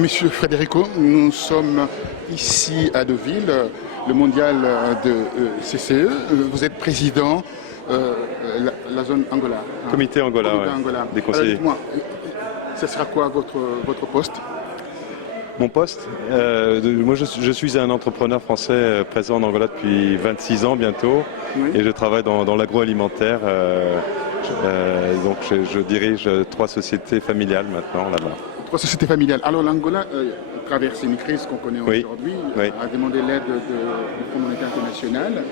Monsieur Federico, nous sommes ici à Deauville, le mondial de CCE. Vous êtes président la zone Angola. Comité Angola, Comité ouais, Angola. des conseillers. Dites-moi, ce sera quoi votre poste? Mon poste, moi je suis un entrepreneur français présent en Angola depuis 26 ans bientôt, Oui. et je travaille dans l'agroalimentaire. Donc je dirige 3 sociétés familiales maintenant là-bas. 3 sociétés familiales. Alors l'Angola traverse une crise qu'on connaît Oui. aujourd'hui, Oui. a demandé l'aide du Fonds monétaire international.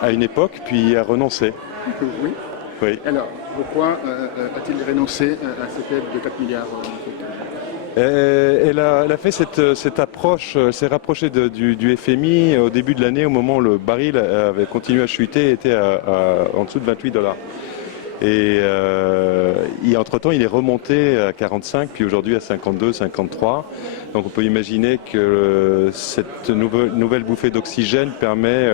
À une époque, puis a renoncé. Oui. Oui. Alors, pourquoi a-t-il renoncé à cette aide de 4 milliards Elle a fait cette approche, s'est rapprochée du FMI au début de l'année, au moment où le baril avait continué à chuter et était en dessous de $28. Et entre-temps, il est remonté à 45, puis aujourd'hui à 52, 53. Donc on peut imaginer que cette nouvelle bouffée d'oxygène permet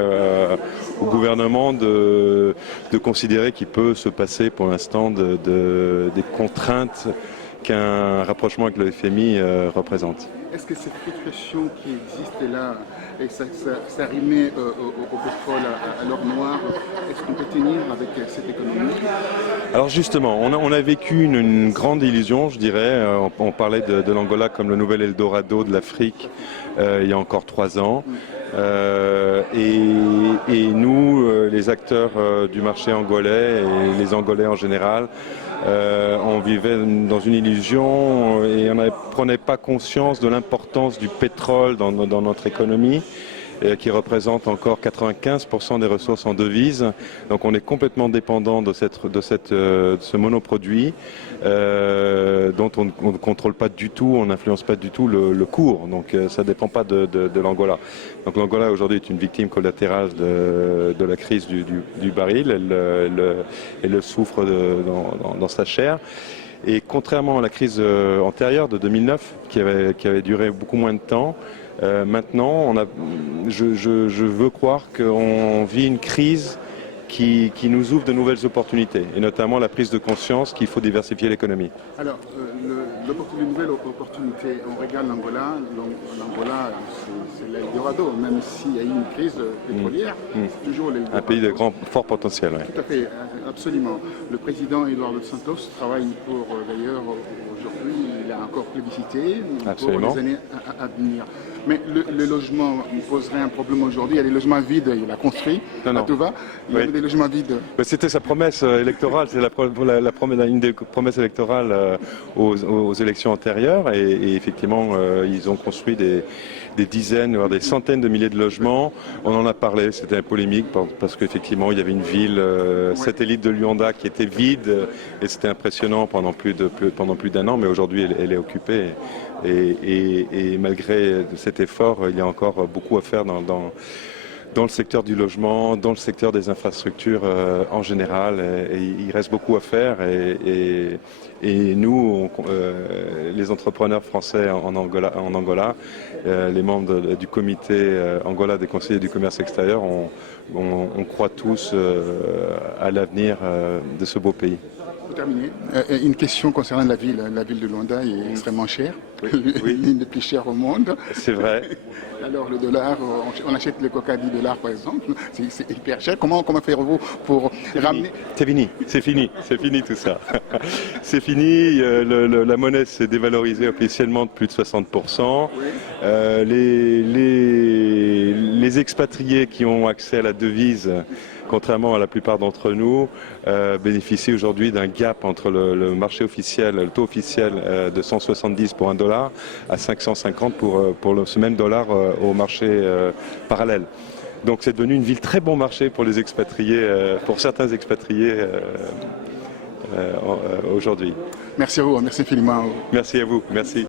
au gouvernement de considérer qu'il peut se passer pour l'instant des contraintes qu'un rapprochement avec le FMI représente. Est-ce que cette frustration qui existe là, et ça rimait au pétrole, à l'or noir, est-ce qu'on peut tenir avec cette économie? Alors justement, on a vécu une grande illusion, je dirais. On parlait de l'Angola comme le nouvel Eldorado de l'Afrique il y a encore 3 ans. Et nous, les acteurs du marché angolais et les Angolais en général, on vivait dans une illusion et on ne prenait pas conscience de l'importance du pétrole dans notre économie, qui représente encore 95% des ressources en devises. Donc on est complètement dépendant de ce monoproduit dont on ne contrôle pas du tout, on n'influence pas du tout le cours. Donc ça ne dépend pas de l'Angola. Donc l'Angola aujourd'hui est une victime collatérale de la crise du baril. Elle souffre dans sa chair. Et contrairement à la crise antérieure de 2009, qui avait duré beaucoup moins de temps, maintenant, je veux croire qu'on vit une crise qui nous ouvre de nouvelles opportunités, et notamment la prise de conscience qu'il faut diversifier l'économie. Alors, une nouvelle opportunité, on regarde l'Angola, c'est l'Eldorado, même s'il y a eu une crise pétrolière, c'est toujours l'Eldorado. Un pays de fort potentiel. Ouais. Tout à fait, absolument. Le président Eduardo Santos travaille pour, d'ailleurs, aujourd'hui, il a encore plébiscité pour les années à venir. Mais le logement poserait un problème aujourd'hui. Il y a des logements vides, il a construit à Touva. Il y avait des logements vides. C'était sa promesse électorale, c'est une des promesses électorales aux élections antérieures. Et effectivement, ils ont construit des dizaines, voire des centaines de milliers de logements. On en a parlé, c'était polémique parce qu'effectivement, il y avait une ville satellite de Luanda qui était vide et c'était impressionnant pendant plus d'1 an, mais aujourd'hui, elle est occupée. Et malgré cet effort, il y a encore beaucoup à faire dans le secteur du logement, dans le secteur des infrastructures en général. Et il reste beaucoup à faire. Et nous, les entrepreneurs français en Angola, les membres du comité Angola des conseillers du commerce extérieur, on croit tous à l'avenir de ce beau pays. Pour terminer, une question concernant la ville. La ville de Luanda est extrêmement chère, Oui. l'une des plus chères au monde. C'est vrai. Alors le dollar, on achète le coca à 10 $ par exemple, c'est hyper cher. Comment faire-vous pour ramener... C'est fini tout ça. C'est fini, la monnaie s'est dévalorisée officiellement de plus de 60%. Les expatriés qui ont accès à la devise, contrairement à la plupart d'entre nous, bénéficient aujourd'hui d'un gap entre le marché officiel, le taux officiel de 170 pour $1 à 550 pour ce même dollar au marché parallèle. Donc c'est devenu une ville très bon marché pour les expatriés, pour certains expatriés aujourd'hui. Merci à vous, merci infiniment. Merci à vous, merci.